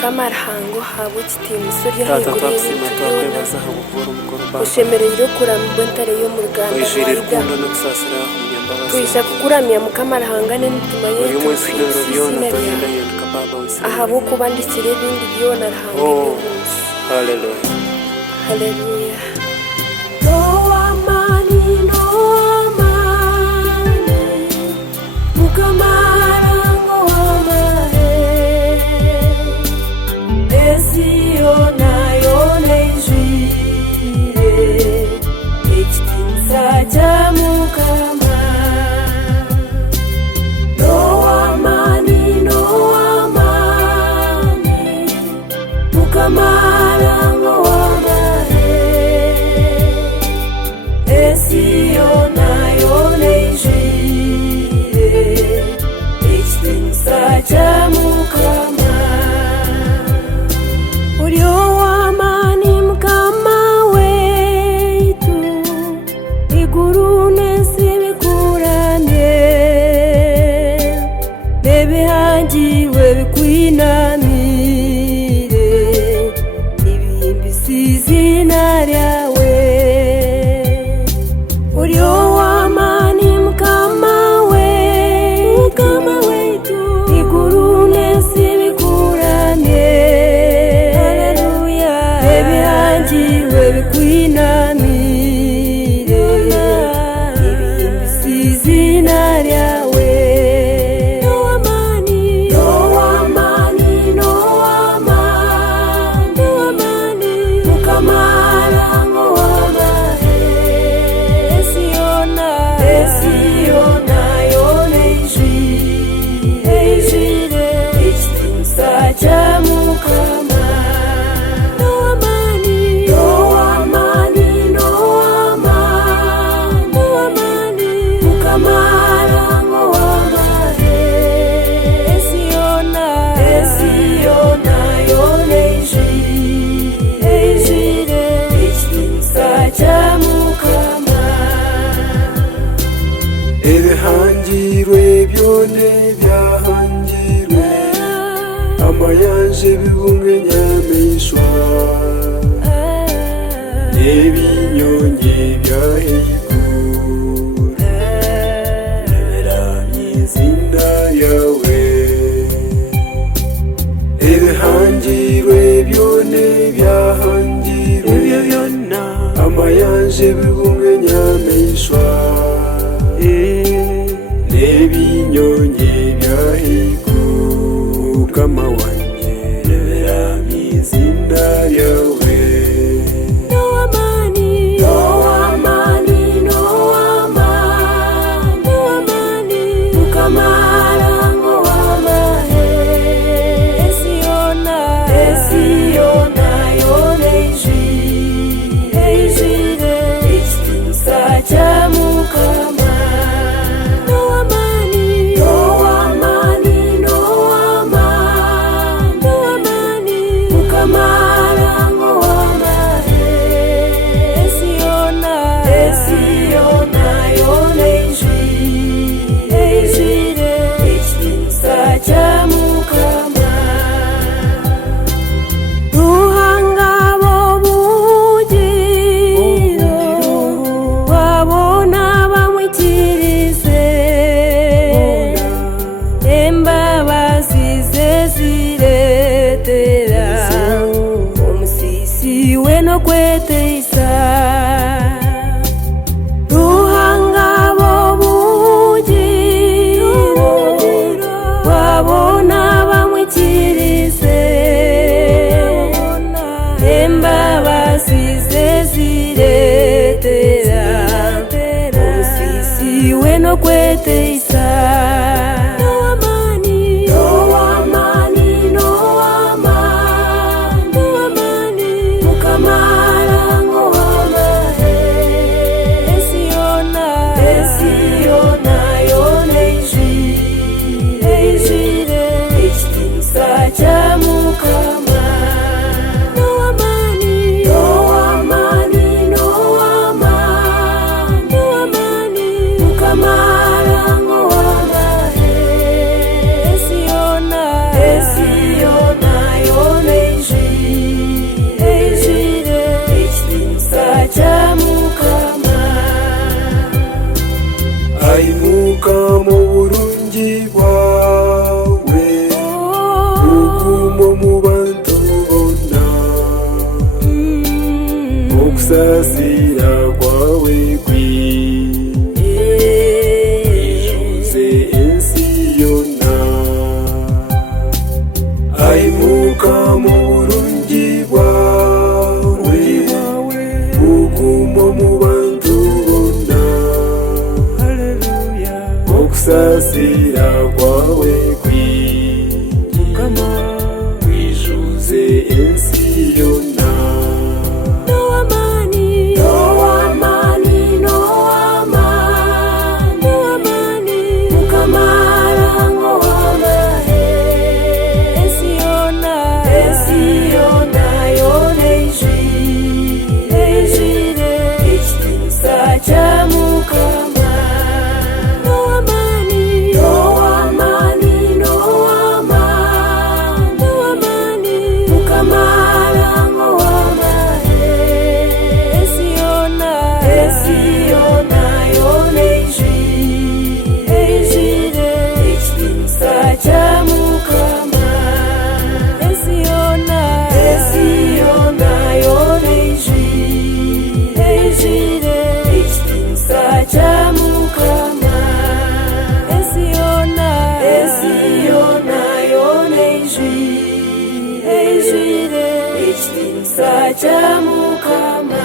mukamarhango habukiti musuri tata twakusima twakwebaza habukuru mukuru baba ushemereye kuramba ntare yo mu Rwanda wishirira urukundo no gusasira umunyambabazi tuyisha kukuramya mukamarhangane n'ituma uyu yetu munsi rero byona tugenda yenduka baba wese ahabo kubandikira ibindi byona rahangane munsi haleluya haleluya Ebihangirwe byone byahangirwe amayanje bibumwe nyamishwa ebinyonyi byahigura neberamye izina yawe ebihangirwe byone byahangirwe byona amayanje bibumwe nyamishwa ebinyonyi byahiguka amawanje neberamye izina yawe kwetesa ruhangabo bugiro wabona bamwikirize embabazi ze ziretera umusisi we no kwetesa Yo ugumo mu bantu bona okusasira kwawe kwijuze ensi yona aimuka mu burungi bwawe ugumo mu bantu bona okusasira kwawe kwijuze ensi yona Sacha Mukama